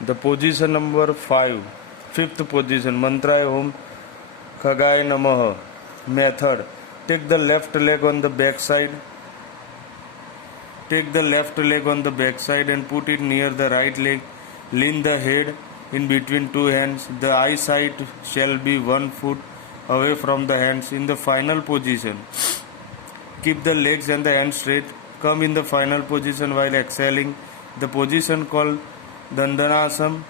The position number 5, fifth position, Mantraya Om Khagaya Namaha. Method: take the left leg on the back side. Take the left leg on the back side and put it near the right leg. Lean the head in between two hands. The eyesight shall be 1 foot away from the hands. In the final position, keep the legs and the hands straight. Come in the final position while exhaling. The position called Dandanasana.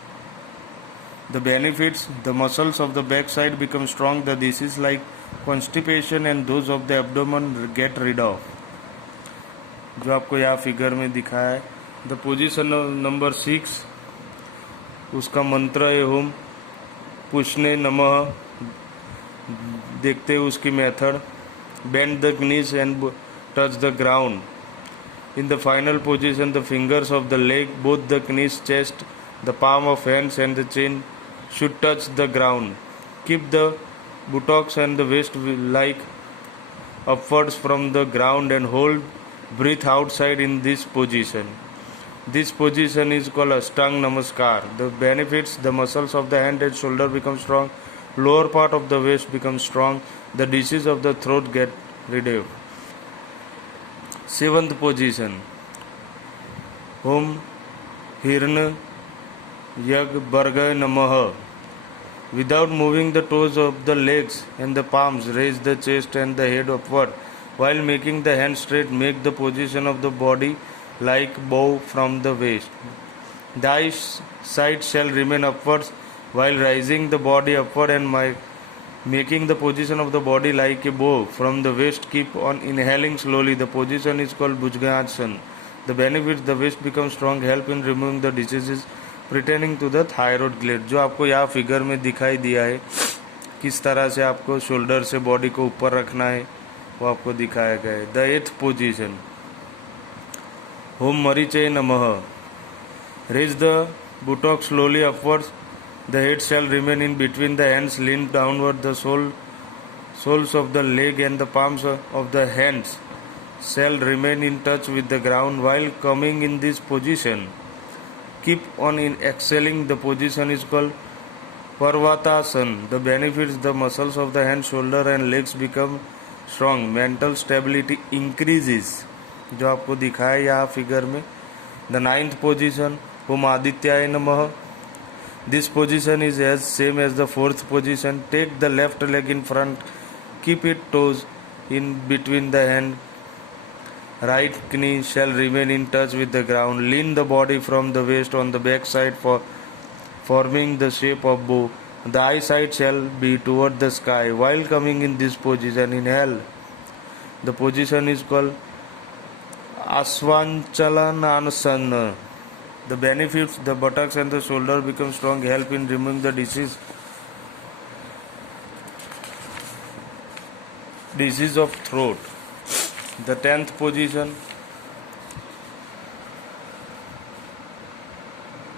The benefits: the muscles of the back side become strong. The disease like constipation and those of the abdomen get rid of. जो आपको यहाँ figure में दिखा है. The position number 6, उसका मंत्र है ओम पुष्णे नमः. देखते हैं उसकी method. Bend the knees and touch the ground. In the final position, the fingers of the leg, both the knees, chest, the palm of hands and the chin should touch the ground. Keep the buttocks and the waist like upwards from the ground and hold breath outside in this position. This position is called Ashtanga Namaskar. The benefits: the muscles of the hand and shoulder become strong. Lower part of the waist becomes strong. The disease of the throat get rid of. Seventh position, Om Hiranya Varga Namaha. Without moving the toes of the legs and the palms, raise the chest and the head upward. While making the hands straight, make the position of the body like bow from the waist. The eyesight shall remain upwards while raising the body upward and making the position of the body like a bow from the waist. Keep on inhaling slowly. The position is called Bhujngasana. The benefits: the waist becomes strong, help in removing the diseases pertaining to the thyroid gland. जो आपको यहाँ figure में दिखाई दिया है किस तरह से आपको शोल्डर से बॉडी को ऊपर रखना है वो आपको दिखाया गया है. द 8th पोजीशन, ओम मरीचय नमः. Raise the buttocks slowly upwards. The head shall remain in between the hands. Lean downward. The soles of the leg and the palms of the hands shall remain in touch with the ground while coming in this position. Keep on exhaling. The position is called Parvatasana. The benefits: the muscles of the hand, shoulder and legs become strong. Mental stability increases. जो आपको दिखाया यहाँ figure में. The 9th position, Om Adityaya Namaha. This position is as same as the 4th position. Take the left leg in front. Keep its toes in between the hand. Right knee shall remain in touch with the ground. Lean the body from the waist on the back side forming the shape of bow. The eyesight shall be toward the sky. While coming in this position, inhale. The position is called Asvanchalanasana. The benefits: the buttocks and the shoulder become strong, help in removing the disease of throat. The 10th position,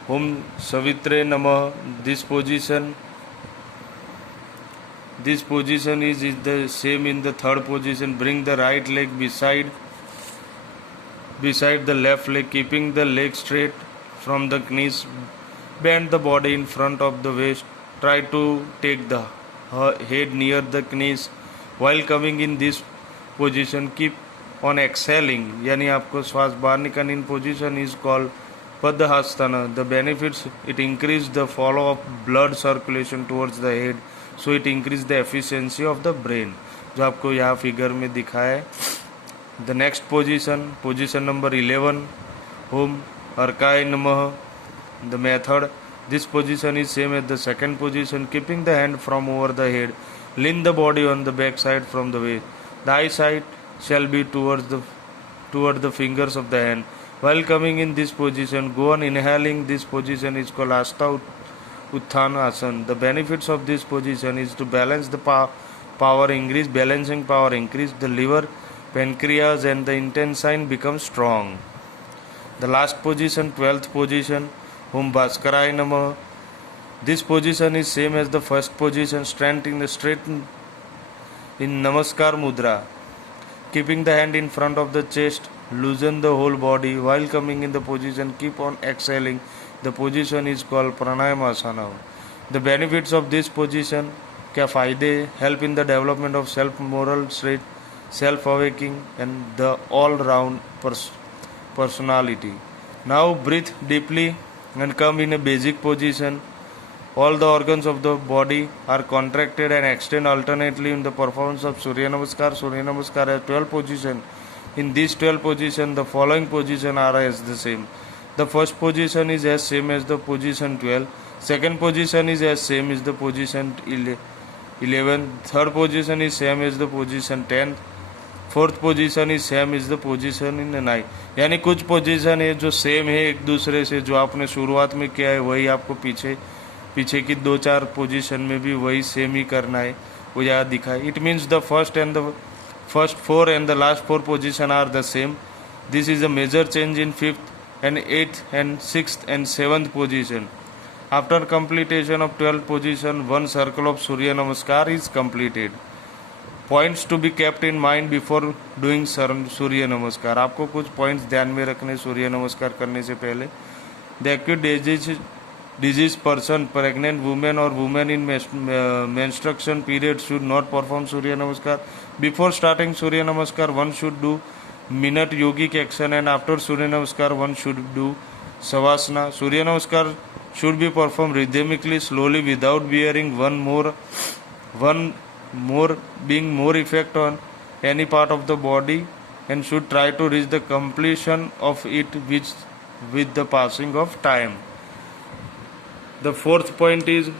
Om Savitre Namah. This position is the same in the 3rd position. Bring the right leg beside the left leg, keeping the leg straight from the knees. Bend the body in front of the waist. Try to take the head near the knees. While coming in this position, keep on exhaling. यानी आपको श्वास बाहर निकालने. In position is called Padhasthana. The benefits: it increases the flow of blood circulation towards the head, so it increases the efficiency of the brain. जो आपको यहाँ figure में दिखा है. The next position number 11, Om Arkaya Namaha. The method: this position is same as the 2nd position. Keeping the hand from over the head, lean the body on the back side from the waist. The eyesight shall be toward the fingers of the hand. While coming in this position, go on inhaling. This position is called Asta Uttanasana. The benefits of this position is to balance the power increase. Balancing power increase. The liver, pancreas and the intestine become strong. The last position, 12th position, Om Bhaskaraya Namaha. This position is same as the first position. Strengthening the straight in Namaskar Mudra. Keeping the hand in front of the chest, loosen the whole body while coming in the position. Keep on exhaling. The position is called Pranayamasana. The benefits of this position, क्या फ़ायदे, help in the development of self moral trait, self awakening and the all round personality. Now breathe deeply and come in a basic position. All the organs of the body are contracted and extend alternately in the performance of Surya Namaskar. Surya Namaskar has 12 positions. In these 12 positions, the following positions are as the same. The first position is as same as the position 12. Second position is as same as the position 11. Third position is same as the position 10. Fourth position is same is the position in 9. यानी कुछ position है जो same है एक दूसरे से, जो आपने शुरुआत में किया है वही आपको पीछे की 2-4 पोजीशन में भी वही सेम ही करना है, वो यहाँ दिखा है. It means the first 4 and the last 4 position are the same. This is a major change in 5th and 8th and 6th and 7th position. After completion of 12th position, one circle of Surya Namaskar is completed. Points to be kept in mind before doing Surya Namaskar. आपको कुछ points ध्यान में रखने सूर्य नमस्कार करने से पहले. The acute disease person, pregnant women और women in menstruation period should not perform Surya Namaskar. Before starting Surya Namaskar one should do minute yogic action and after Surya Namaskar one should do shavasana. Surya Namaskar should be performed rhythmically, slowly, without bearing one more being more effect on any part of the body, and should try to reach the completion of it with the passing of time. The fourth point is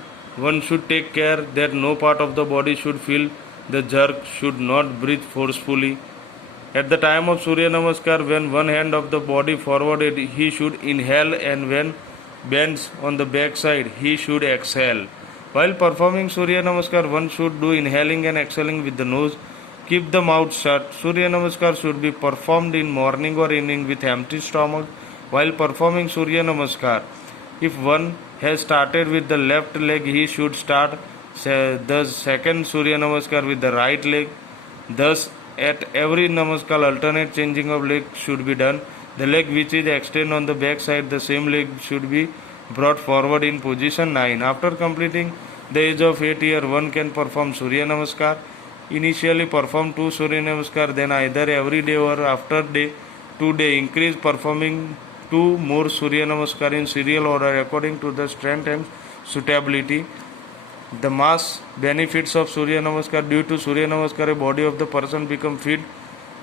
one should take care that no part of the body should feel the jerk, should not breathe forcefully. At the time of Surya Namaskar, when one hand of the body forwarded, he should inhale, and when bends on the back side, he should exhale. While performing Surya Namaskar, one should do inhaling and exhaling with the nose. Keep the mouth shut. Surya Namaskar should be performed in morning or evening with empty stomach. While performing Surya Namaskar, if one has started with the left leg, he should start the second Surya Namaskar with the right leg. Thus, at every Namaskar, alternate changing of leg should be done. The leg which is extended on the back side, the same leg should be brought forward in position 9. After completing the age of 8 years, one can perform Surya Namaskar. Initially perform 2 Surya Namaskar, then either every day or after 2 days. Increase performing 2 more Surya Namaskar in serial order according to the strength and suitability. The mass benefits of Surya Namaskar. Due to Surya Namaskar, a body of the person become fit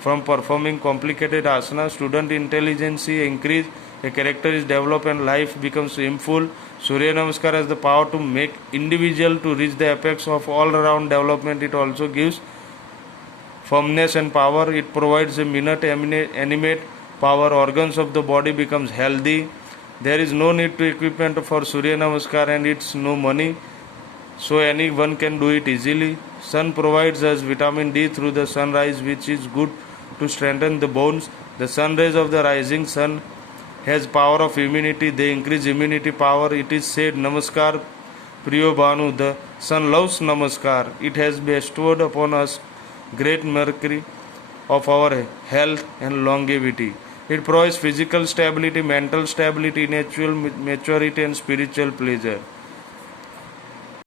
from performing complicated asana. Student intelligence increase, a character is developed and life becomes aimful. Surya Namaskar has the power to make individual to reach the apex of all around development. It also gives firmness and power. It provides a minute animate power. Organs of the body becomes healthy. There is no need to equipment for Surya Namaskar and it's no money, so anyone can do it easily. Sun provides us vitamin D through the sunrise, which is good to strengthen the bones. The sun rays of the rising sun has power of immunity. They increase immunity power. It is said, Namaskar Priyo Bhanu, the sun loves Namaskar. It has bestowed upon us great mercury of our health and longevity. It provides physical stability, mental stability, natural maturity and spiritual pleasure.